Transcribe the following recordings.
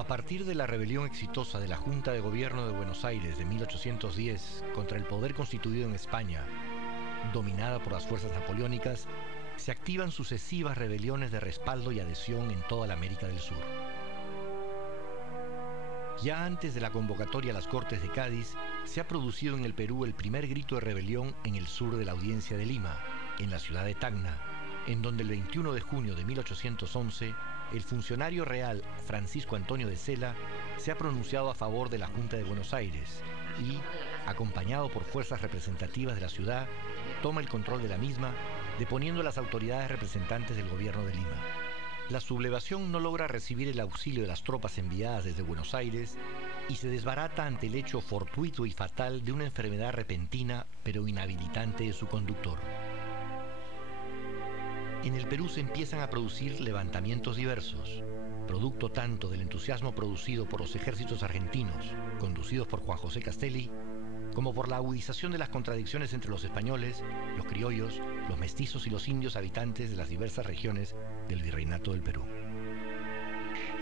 A partir de la rebelión exitosa de la Junta de Gobierno de Buenos Aires de 1810 contra el poder constituido en España, dominada por las fuerzas napoleónicas, se activan sucesivas rebeliones de respaldo y adhesión en toda la América del Sur. Ya antes de la convocatoria a las Cortes de Cádiz, se ha producido en el Perú el primer grito de rebelión en el sur de la Audiencia de Lima, en la ciudad de Tacna, en donde el 21 de junio de 1811, el funcionario real Francisco Antonio de Sela se ha pronunciado a favor de la Junta de Buenos Aires y, acompañado por fuerzas representativas de la ciudad, toma el control de la misma, deponiendo a las autoridades representantes del gobierno de Lima. La sublevación no logra recibir el auxilio de las tropas enviadas desde Buenos Aires y se desbarata ante el hecho fortuito y fatal de una enfermedad repentina pero inhabilitante de su conductor. En el Perú se empiezan a producir levantamientos diversos, producto tanto del entusiasmo producido por los ejércitos argentinos, conducidos por Juan José Castelli, como por la agudización de las contradicciones entre los españoles, los criollos, los mestizos y los indios habitantes de las diversas regiones del Virreinato del Perú.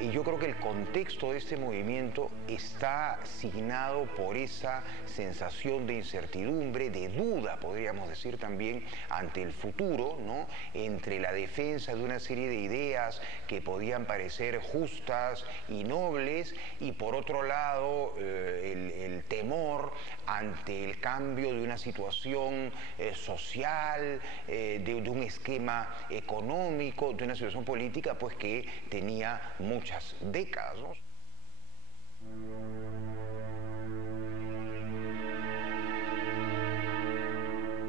Y yo creo que el contexto de este movimiento está signado por esa sensación de incertidumbre, de duda, podríamos decir también, ante el futuro, ¿no? Entre la defensa de una serie de ideas que podían parecer justas y nobles, y por otro lado el temor ante el cambio de una situación social, de un esquema económico, de una situación política, pues que tenía muchas décadas, ¿no?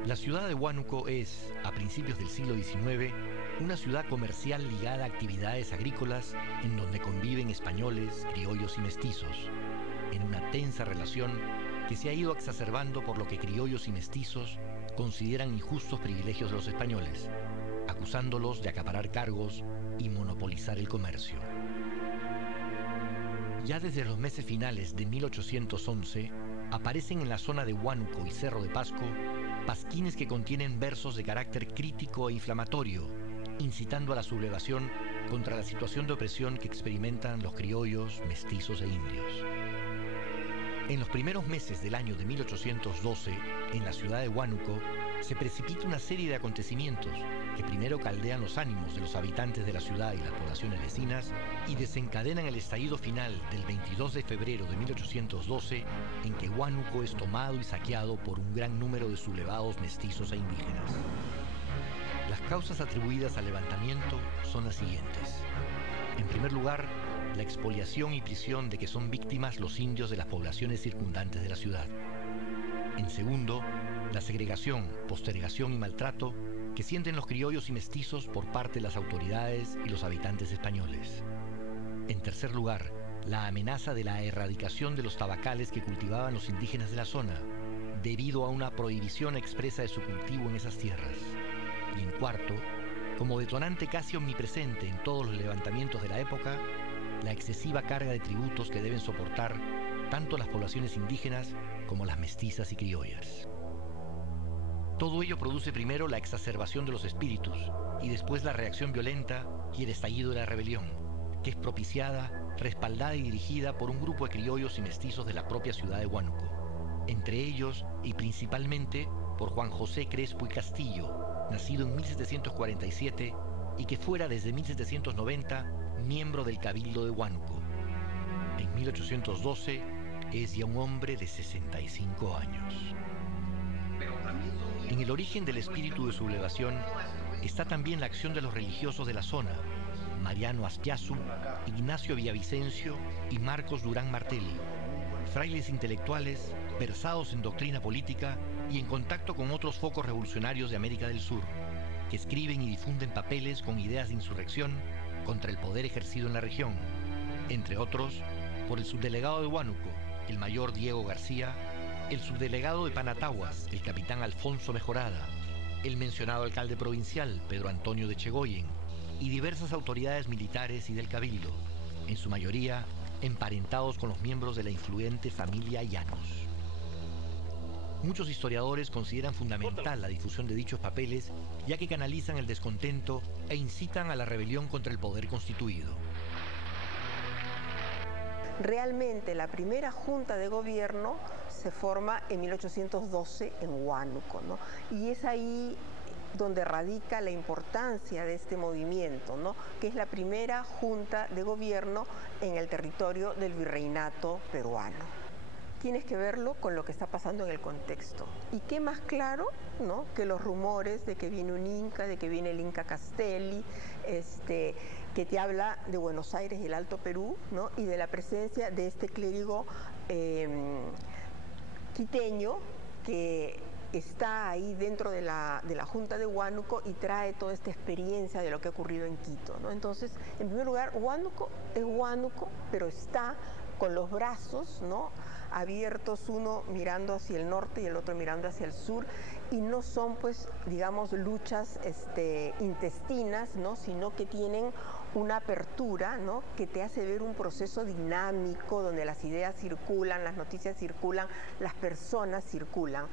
La ciudad de Huánuco es, a principios del siglo XIX, una ciudad comercial ligada a actividades agrícolas en donde conviven españoles, criollos y mestizos, en una tensa relación que se ha ido exacerbando por lo que criollos y mestizos consideran injustos privilegios de los españoles, acusándolos de acaparar cargos y monopolizar el comercio. Ya desde los meses finales de 1811, aparecen en la zona de Huánuco y Cerro de Pasco pasquines que contienen versos de carácter crítico e inflamatorio, incitando a la sublevación contra la situación de opresión que experimentan los criollos, mestizos e indios. En los primeros meses del año de 1812, en la ciudad de Huánuco, se precipita una serie de acontecimientos que primero caldean los ánimos de los habitantes de la ciudad y las poblaciones vecinas y desencadenan el estallido final del 22 de febrero de 1812, en que Huánuco es tomado y saqueado por un gran número de sublevados mestizos e indígenas. Las causas atribuidas al levantamiento son las siguientes. En primer lugar, la expoliación y prisión de que son víctimas los indios de las poblaciones circundantes de la ciudad. En segundo, la segregación, postergación y maltrato que sienten los criollos y mestizos por parte de las autoridades y los habitantes españoles. En tercer lugar, la amenaza de la erradicación de los tabacales que cultivaban los indígenas de la zona, debido a una prohibición expresa de su cultivo en esas tierras. Y en cuarto, como detonante casi omnipresente en todos los levantamientos de la época, la excesiva carga de tributos que deben soportar tanto las poblaciones indígenas como las mestizas y criollas. Todo ello produce primero la exacerbación de los espíritus y después la reacción violenta y el estallido de la rebelión, que es propiciada, respaldada y dirigida por un grupo de criollos y mestizos de la propia ciudad de Huánuco, entre ellos y principalmente por Juan José Crespo y Castillo, nacido en 1747 y que fuera desde 1790 miembro del Cabildo de Huánuco. En 1812 es ya un hombre de 65 años. En el origen del espíritu de sublevación está también la acción de los religiosos de la zona, Mariano Aspiazu, Ignacio Villavicencio y Marcos Durán Martelli, frailes intelectuales versados en doctrina política y en contacto con otros focos revolucionarios de América del Sur, que escriben y difunden papeles con ideas de insurrección contra el poder ejercido en la región, entre otros, por el subdelegado de Huánuco, el mayor Diego García, el subdelegado de Panataguas, el capitán Alfonso Mejorada, el mencionado alcalde provincial, Pedro Antonio de Chegoyen, y diversas autoridades militares y del Cabildo, en su mayoría emparentados con los miembros de la influyente familia Llanos. Muchos historiadores consideran fundamental la difusión de dichos papeles, ya que canalizan el descontento e incitan a la rebelión contra el poder constituido. Realmente la primera junta de gobierno se forma en 1812 en Huánuco, ¿no? Y es ahí donde radica la importancia de este movimiento, ¿no? Que es la primera junta de gobierno en el territorio del virreinato peruano. Tienes que verlo con lo que está pasando en el contexto. Y qué más claro, ¿no?, que los rumores de que viene un inca, de que viene el Inca Castelli, que te habla de Buenos Aires y el Alto Perú, ¿no?, y de la presencia de este clérigo quiteño que está ahí dentro de la Junta de Huánuco y trae toda esta experiencia de lo que ha ocurrido en Quito, ¿no? Entonces, en primer lugar, Huánuco es Huánuco, pero está con los brazos, ¿no?, abiertos, uno mirando hacia el norte y el otro mirando hacia el sur, y no son, pues, digamos, luchas intestinas, ¿no?, sino que tienen una apertura, ¿no?, que te hace ver un proceso dinámico donde las ideas circulan, las noticias circulan, las personas circulan.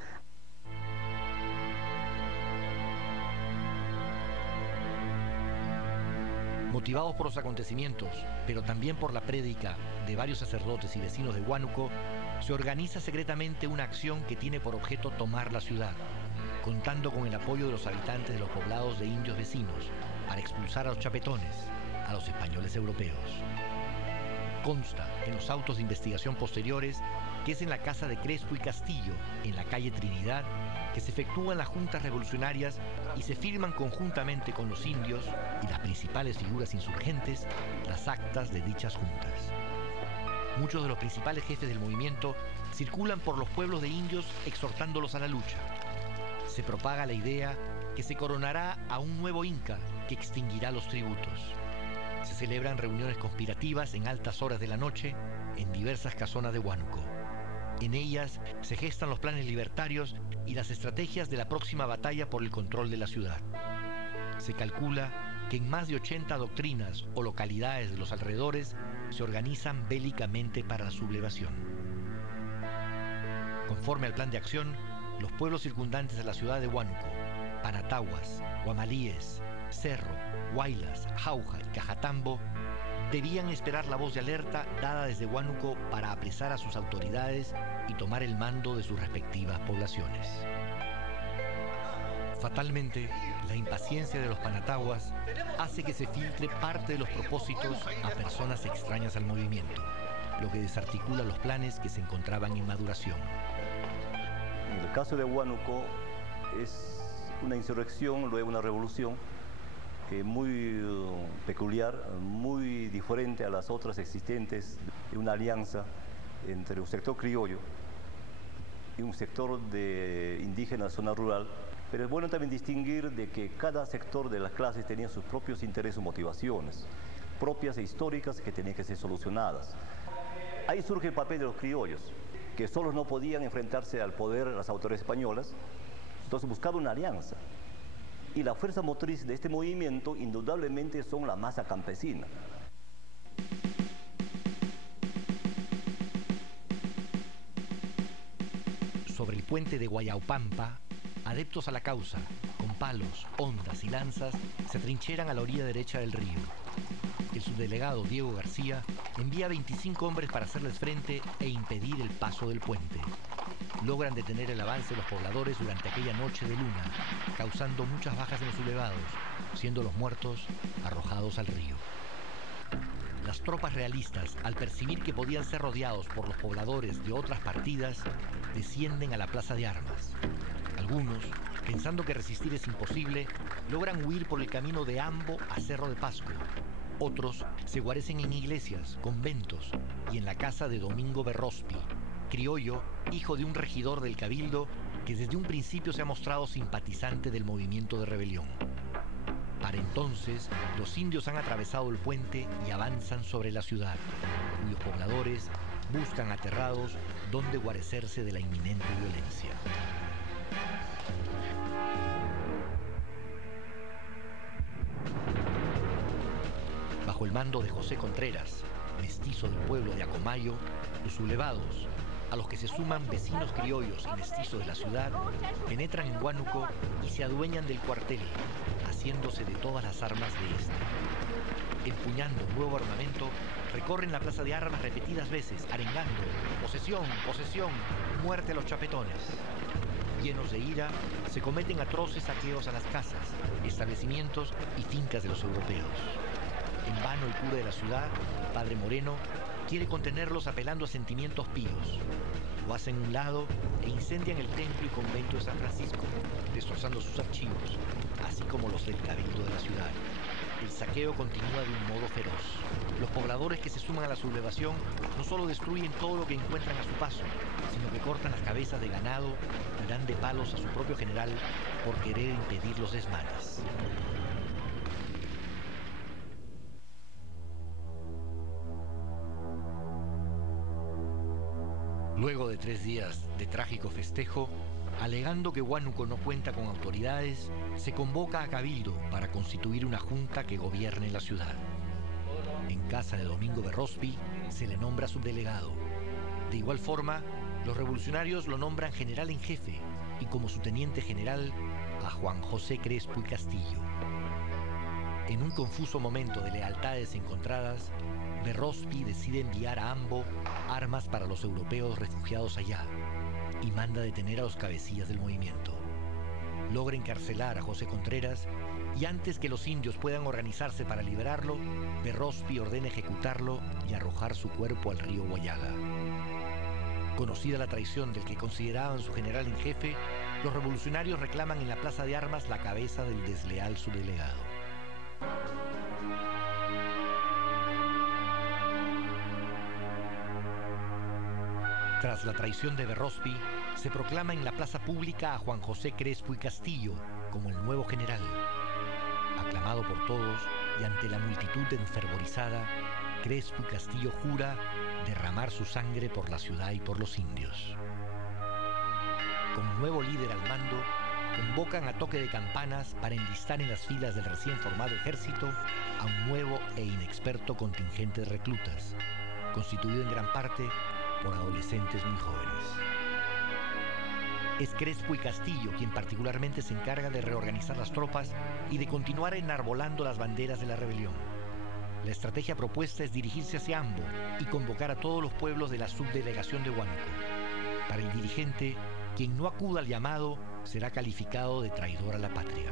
Motivados por los acontecimientos, pero también por la prédica de varios sacerdotes y vecinos de Huánuco, se organiza secretamente una acción que tiene por objeto tomar la ciudad, contando con el apoyo de los habitantes de los poblados de indios vecinos para expulsar a los chapetones, a los españoles europeos. Consta en los autos de investigación posteriores que es en la casa de Crespo y Castillo, en la calle Trinidad, que se efectúan las juntas revolucionarias y se firman conjuntamente con los indios y las principales figuras insurgentes las actas de dichas juntas. Muchos de los principales jefes del movimiento circulan por los pueblos de indios exhortándolos a la lucha. Se propaga la idea que se coronará a un nuevo inca que extinguirá los tributos. Se celebran reuniones conspirativas en altas horas de la noche en diversas casonas de Huánuco. En ellas se gestan los planes libertarios y las estrategias de la próxima batalla por el control de la ciudad. Se calcula que en más de 80 doctrinas o localidades de los alrededores se organizan bélicamente para la sublevación. Conforme al plan de acción, los pueblos circundantes a la ciudad de Huánuco, Panataguas, Guamalíes, Cerro, Huaylas, Jauja y Cajatambo, debían esperar la voz de alerta dada desde Huánuco para apresar a sus autoridades y tomar el mando de sus respectivas poblaciones. Fatalmente, la impaciencia de los Panataguas hace que se filtre parte de los propósitos a personas extrañas al movimiento, lo que desarticula los planes que se encontraban en maduración. En el caso de Huánuco es una insurrección, luego una revolución muy peculiar, muy diferente a las otras existentes, de una alianza entre un sector criollo y un sector de indígena zona rural. Pero es bueno también distinguir de que cada sector de las clases tenía sus propios intereses o motivaciones, propias e históricas que tenían que ser solucionadas. Ahí surge el papel de los criollos, que solos no podían enfrentarse al poder de las autoridades españolas, entonces buscaban una alianza. Y la fuerza motriz de este movimiento indudablemente son la masa campesina. Sobre el puente de Guayaupampa, adeptos a la causa, con palos, hondas y lanzas, se trincheran a la orilla derecha del río. El subdelegado Diego García envía 25 hombres para hacerles frente e impedir el paso del puente. Logran detener el avance de los pobladores durante aquella noche de luna, causando muchas bajas en los sublevados, siendo los muertos arrojados al río. Las tropas realistas, al percibir que podían ser rodeados por los pobladores de otras partidas, descienden a la plaza de armas. Algunos, pensando que resistir es imposible, logran huir por el camino de Ambo a Cerro de Pasco. Otros se guarecen en iglesias, conventos y en la casa de Domingo Berrospi, criollo, hijo de un regidor del Cabildo que desde un principio se ha mostrado simpatizante del movimiento de rebelión. Para entonces, los indios han atravesado el puente y avanzan sobre la ciudad, cuyos pobladores buscan aterrados dónde guarecerse de la inminente violencia. Bajo el mando de José Contreras, mestizo del pueblo de Acomayo, los sublevados, a los que se suman vecinos criollos y mestizos de la ciudad, penetran en Huánuco y se adueñan del cuartel, haciendo deshaciéndose de todas las armas de este. Empuñando nuevo armamento, recorren la plaza de armas repetidas veces, arengando: posesión, posesión, muerte a los chapetones. Llenos de ira, se cometen atroces saqueos a las casas, establecimientos y fincas de los europeos. En vano el cura de la ciudad, padre Moreno, quiere contenerlos apelando a sentimientos píos. Lo hacen a un lado e incendian el templo y convento de San Francisco, destrozando sus archivos, así como los del cabildo de la ciudad. El saqueo continúa de un modo feroz. Los pobladores que se suman a la sublevación no solo destruyen todo lo que encuentran a su paso, sino que cortan las cabezas de ganado y dan de palos a su propio general por querer impedir los desmanes. Luego de 3 días de trágico festejo, alegando que Huánuco no cuenta con autoridades, se convoca a Cabildo para constituir una junta que gobierne la ciudad. En casa de Domingo Berrospi se le nombra subdelegado. De igual forma, los revolucionarios lo nombran general en jefe y como su teniente general a Juan José Crespo y Castillo. En un confuso momento de lealtades encontradas, Berrospi decide enviar a Ambo armas para los europeos refugiados allá y manda detener a los cabecillas del movimiento. Logra encarcelar a José Contreras y antes que los indios puedan organizarse para liberarlo, Berrospi ordena ejecutarlo y arrojar su cuerpo al río Guayaga. Conocida la traición del que consideraban su general en jefe, los revolucionarios reclaman en la plaza de armas la cabeza del desleal subdelegado. Tras la traición de Berrospi, se proclama en la plaza pública a Juan José Crespo y Castillo como el nuevo general. Aclamado por todos y ante la multitud enfervorizada, Crespo y Castillo jura derramar su sangre por la ciudad y por los indios. Con un nuevo líder al mando, convocan a toque de campanas para enlistar en las filas del recién formado ejército a un nuevo e inexperto contingente de reclutas, constituido en gran parte por adolescentes muy jóvenes. Es Crespo y Castillo quien particularmente se encarga de reorganizar las tropas y de continuar enarbolando las banderas de la rebelión. La estrategia propuesta es dirigirse hacia Ambo y convocar a todos los pueblos de la subdelegación de Huánuco. Para el dirigente, quien no acuda al llamado será calificado de traidor a la patria.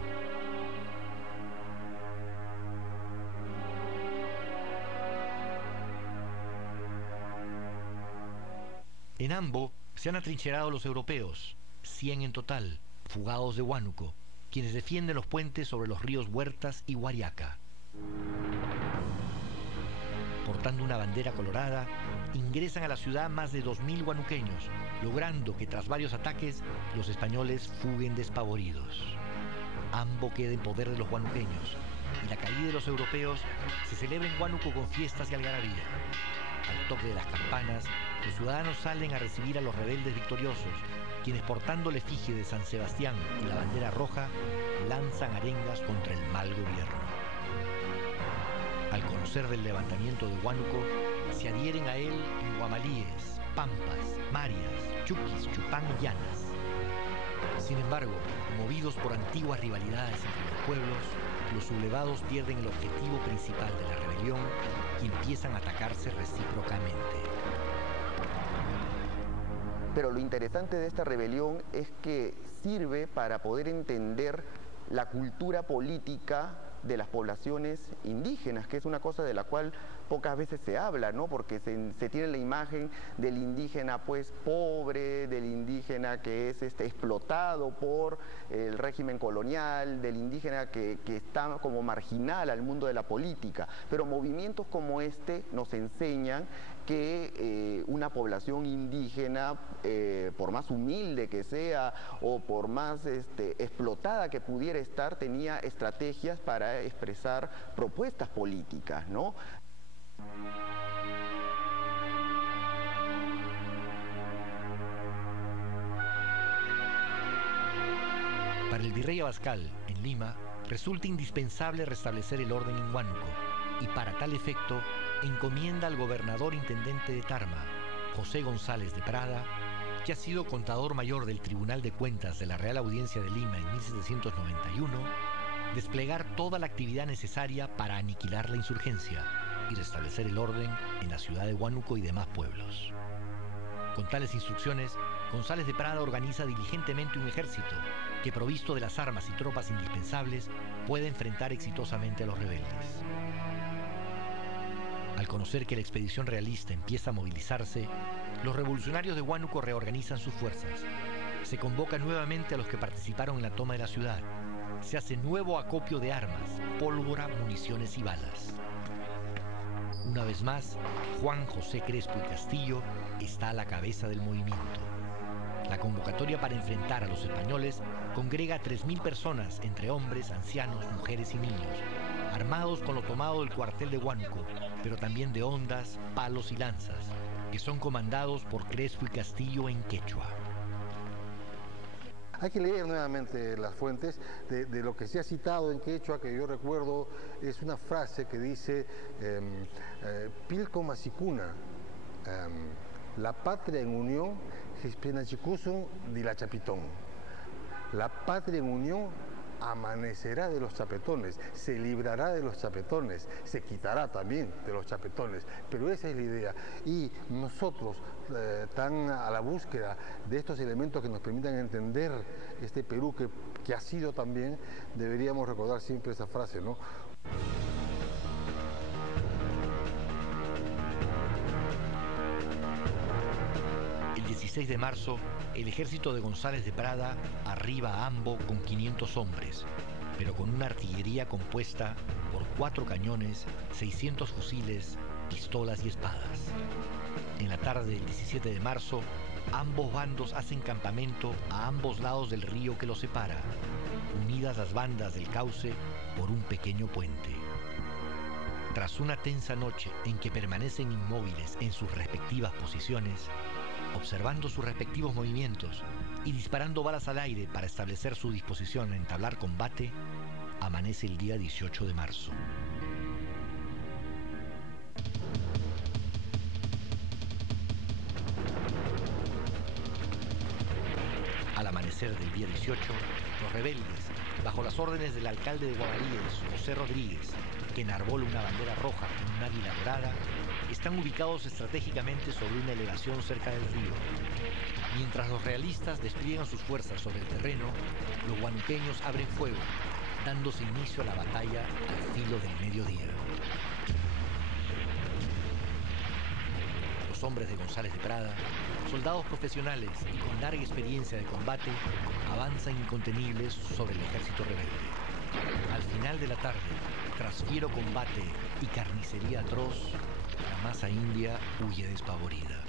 En Ambo se han atrincherado los europeos, 100 en total, fugados de Huánuco, quienes defienden los puentes sobre los ríos Huertas y Guariaca. Portando una bandera colorada, ingresan a la ciudad más de 2000 huanuqueños, logrando que tras varios ataques los españoles fuguen despavoridos. Ambo queda en poder de los huanuqueños y la caída de los europeos se celebra en Huánuco con fiestas y algarabía. Al toque de las campanas, los ciudadanos salen a recibir a los rebeldes victoriosos, quienes portando la efigie de San Sebastián y la bandera roja, lanzan arengas contra el mal gobierno. Al conocer del levantamiento de Huánuco, se adhieren a él en Guamalíes, Pampas, Marias, Chuquis, Chupán y Llanas. Sin embargo, movidos por antiguas rivalidades entre los pueblos, los sublevados pierden el objetivo principal de la rebelión y empiezan a atacarse recíprocamente. Pero lo interesante de esta rebelión es que sirve para poder entender la cultura política de las poblaciones indígenas, que es una cosa de la cual pocas veces se habla, ¿no? Porque se tiene la imagen del indígena pues pobre, del indígena que es explotado por el régimen colonial, del indígena que está como marginal al mundo de la política, pero movimientos como este nos enseñan que una población indígena, por más humilde que sea o por más explotada que pudiera estar, tenía estrategias para expresar propuestas políticas, ¿no? Para el virrey Abascal, en Lima, resulta indispensable restablecer el orden en Huánuco y para tal efecto encomienda al gobernador intendente de Tarma, José González de Prada, que ha sido contador mayor del Tribunal de Cuentas de la Real Audiencia de Lima en 1791, desplegar toda la actividad necesaria para aniquilar la insurgencia y restablecer el orden en la ciudad de Huánuco y demás pueblos. Con tales instrucciones, González de Prada organiza diligentemente un ejército que, provisto de las armas y tropas indispensables, puede enfrentar exitosamente a los rebeldes. Al conocer que la expedición realista empieza a movilizarse, los revolucionarios de Huánuco reorganizan sus fuerzas. Se convoca nuevamente a los que participaron en la toma de la ciudad. Se hace nuevo acopio de armas, pólvora, municiones y balas. Una vez más, Juan José Crespo y Castillo está a la cabeza del movimiento. La convocatoria para enfrentar a los españoles congrega a 3.000 personas, entre hombres, ancianos, mujeres y niños, armados con lo tomado del cuartel de Huánuco, pero también de hondas, palos y lanzas, que son comandados por Crespo y Castillo en quechua. Hay que leer nuevamente las fuentes de lo que se ha citado en quechua, que yo recuerdo es una frase que dice Pilco Masicuna, la patria en unión, Hispenachicusum di la Chapitón. La patria en unión amanecerá de los chapetones, se librará de los chapetones, se quitará también de los chapetones, pero esa es la idea. Y nosotros, tan a la búsqueda de estos elementos que nos permitan entender este Perú que ha sido también, deberíamos recordar siempre esa frase, ¿no? El 16 de marzo, el ejército de González de Prada arriba a Ambo con 500 hombres, pero con una artillería compuesta por 4 cañones, 600 fusiles, pistolas y espadas. En la tarde del 17 de marzo, ambos bandos hacen campamento a ambos lados del río que los separa, unidas las bandas del cauce por un pequeño puente. Tras una tensa noche en que permanecen inmóviles en sus respectivas posiciones, observando sus respectivos movimientos y disparando balas al aire para establecer su disposición a entablar combate, amanece el día 18 de marzo. Al amanecer del día 18, los rebeldes, bajo las órdenes del alcalde de Guamalíes, José Rodríguez, que enarbola una bandera roja con un águila dorada, están ubicados estratégicamente sobre una elevación cerca del río. Mientras los realistas despliegan sus fuerzas sobre el terreno, los huanuqueños abren fuego, dándose inicio a la batalla al filo del mediodía. Los hombres de González de Prada, soldados profesionales y con larga experiencia de combate, avanzan incontenibles sobre el ejército rebelde. Al final de la tarde, tras fiero combate y carnicería atroz, la masa india huye despavorida.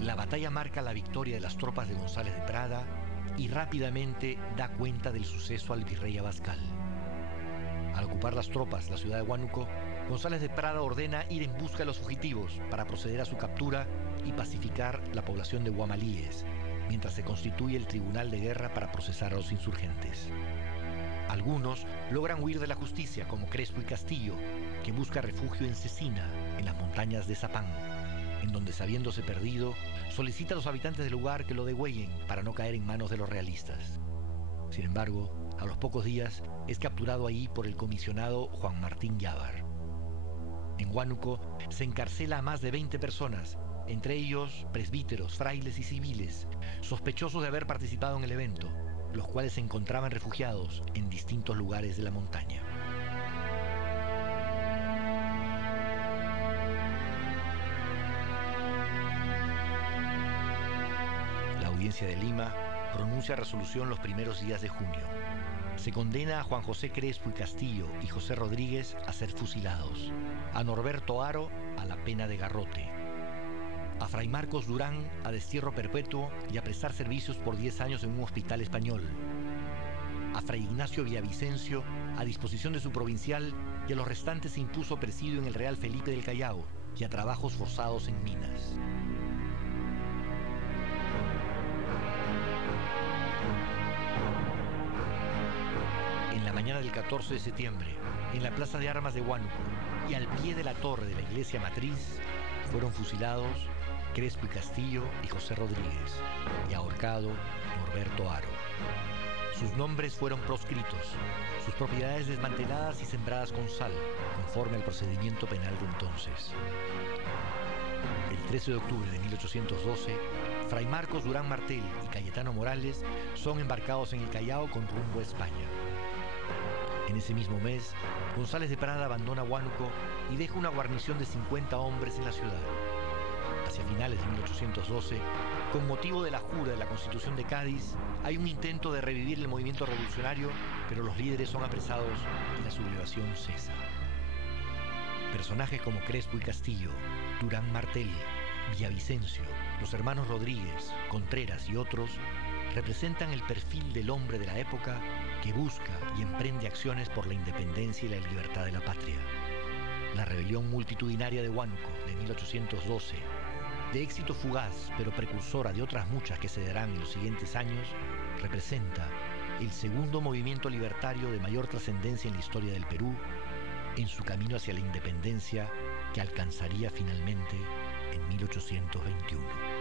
La batalla marca la victoria de las tropas de González de Prada y rápidamente da cuenta del suceso al virrey Abascal. Al ocupar las tropas la ciudad de Huánuco, González de Prada ordena ir en busca de los fugitivos para proceder a su captura y pacificar la población de Guamalíes, mientras se constituye el tribunal de guerra para procesar a los insurgentes. Algunos logran huir de la justicia, como Crespo y Castillo, que busca refugio en Cecina, en las montañas de Zapán, en donde, sabiéndose perdido, solicita a los habitantes del lugar que lo degüellen para no caer en manos de los realistas. Sin embargo, a los pocos días es capturado ahí por el comisionado Juan Martín Llávar. En Huánuco se encarcela a más de 20 personas, entre ellos presbíteros, frailes y civiles, sospechosos de haber participado en el evento, los cuales se encontraban refugiados en distintos lugares de la montaña. La audiencia de Lima pronuncia resolución los primeros días de junio. Se condena a Juan José Crespo y Castillo y José Rodríguez a ser fusilados, a Norberto Haro a la pena de garrote, a Fray Marcos Durán a destierro perpetuo y a prestar servicios por 10 años en un hospital español, a Fray Ignacio Villavicencio a disposición de su provincial y a los restantes se impuso presidio en el Real Felipe del Callao y a trabajos forzados en minas. En la mañana del 14 de septiembre, en la Plaza de Armas de Huánuco y al pie de la torre de la iglesia matriz, fueron fusilados Crespo y Castillo y José Rodríguez, y ahorcado Norberto Haro. Sus nombres fueron proscritos, sus propiedades desmanteladas y sembradas con sal, conforme al procedimiento penal de entonces. El 13 de octubre de 1812, Fray Marcos Durán Martel y Cayetano Morales son embarcados en el Callao con rumbo a España. En ese mismo mes, González de Prada abandona Huánuco y deja una guarnición de 50 hombres en la ciudad. Hacia finales de 1812, con motivo de la jura de la Constitución de Cádiz, hay un intento de revivir el movimiento revolucionario, pero los líderes son apresados y la sublevación cesa. Personajes como Crespo y Castillo, Durán Martel, Villavicencio, los hermanos Rodríguez, Contreras y otros representan el perfil del hombre de la época que busca y emprende acciones por la independencia y la libertad de la patria. La rebelión multitudinaria de Huánuco de 1812, de éxito fugaz pero precursora de otras muchas que se darán en los siguientes años, representa el segundo movimiento libertario de mayor trascendencia en la historia del Perú, en su camino hacia la independencia que alcanzaría finalmente en 1821.